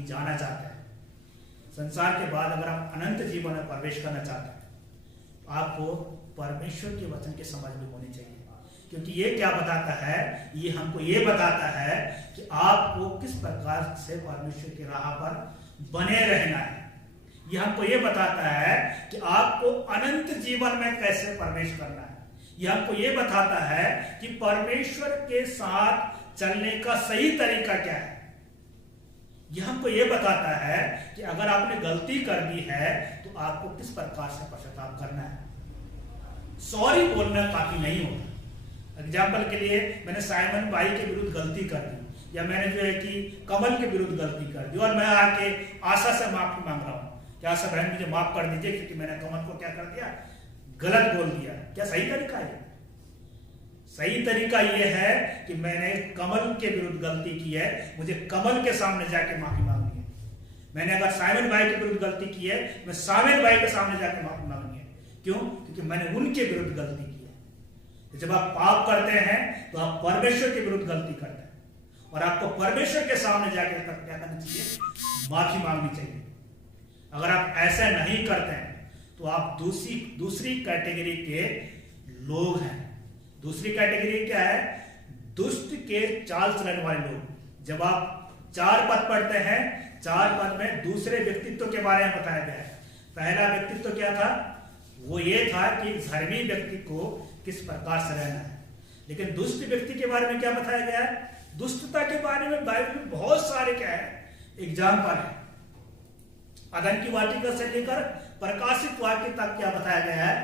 की जाना चाहते हैं, संसार के बाद अगर आप अनंत जीवन में प्रवेश करना चाहते हैं, तो आपको परमेश्वर के वचन की समझ में होनी चाहिए। क्योंकि ये क्या बताता है, ये हमको ये बताता है कि आपको किस प्रकार से परमेश्वर की राह पर बने रहना है। ये हमको ये बताता है कि आपको अनंत जीवन में कैसे प्रवेश करना है। ये हमको ये बताता है कि परमेश्वर के साथ चलने का सही तरीका क्या है। यह हमको ये बताता है कि अगर आपने गलती कर दी है तो आपको किस प्रकार से पश्चाताप करना है। सॉरी बोलना काफी नहीं होता। एग्जाम्पल के लिए मैंने साइमन भाई के विरुद्ध गलती कर दी, या मैंने जो है कि कमल के विरुद्ध गलती कर दी, और मैं आके आशा से माफी मांग रहा हूं कि आशा बहन मुझे माफ कर दीजिए क्योंकि मैंने कमल को क्या कर दिया, गलत बोल दिया। क्या सही तरीका है? सही तरीका यह है कि मैंने कमल के विरुद्ध गलती की है, मुझे कमल के सामने जाके माफी मांगनी है। मैंने अगर साइमन भाई के विरुद्ध गलती की है, मैं साइमन भाई के सामने जाके माफी मांगनी है। क्यों? क्योंकि मैंने उनके विरुद्ध गलती की है। जब आप पाप करते हैं तो आप परमेश्वर के विरुद्ध गलती करते हैं, और आपको परमेश्वर के सामने जाकर क्या करना चाहिए? माफी मांगनी चाहिए। अगर आप ऐसा नहीं करते हैं तो आप दूसरी कैटेगरी के लोग हैं। दूसरी कैटेगरी क्या है? दुष्ट के चाल चलने वाले लोग। जब आप 4 पद पढ़ते हैं, 4 पद में दूसरे व्यक्तित्व के बारे में बताया गया है। पहला व्यक्तित्व क्या था? वो ये था कि धर्मी व्यक्ति को किस प्रकार से रहना है। लेकिन दुष्ट व्यक्ति के बारे में क्या बताया गया है? दुष्टता के बारे में बाइबल में बहुत सारे क्या है एग्जाम्पल है। अदन की वाटिका से लेकर प्रकाशित वाक्य तक क्या बताया गया है?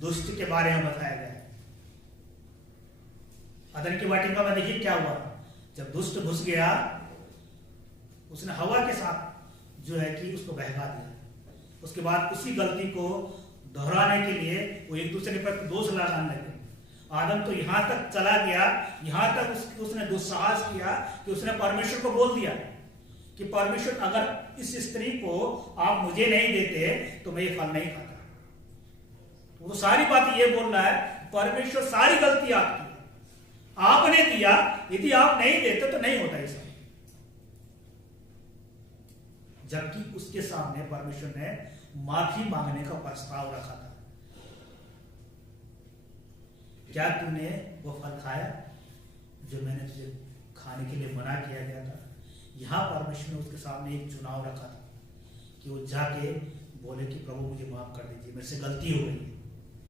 दुष्ट के बारे में बताया गया है। अदन की वाटिका में देखिए क्या हुआ। जब दुष्ट घुस गया, उसने हवा के साथ जो है कि उसको बहका दिया। उसके बाद उसी गलती को दोहराने के लिए वो एक दूसरे पर दोष लगाने लगे। आदम तो यहां तक चला गया, यहां तक उसने दुस्साहस किया कि उसने परमेश्वर को बोल दिया कि परमेश्वर अगर इस स्त्री को आप मुझे नहीं देते तो मैं ये फल नहीं खाता। वो सारी बात ये बोल रहा है, परमेश्वर सारी गलती आपकी, आपने दिया, यदि आप नहीं देते तो नहीं होता ऐसा। जबकि उसके सामने परमेश्वर ने माफी मांगने का प्रस्ताव रखा था। क्या तूने वो फल खाया जो मैंने तुझे खाने के लिए मना किया गया था? यहां परमेश्वर ने उसके सामने एक चुनाव रखा था कि वो जाके बोले कि प्रभु मुझे माफ कर दीजिए, मेरे से गलती हो गई।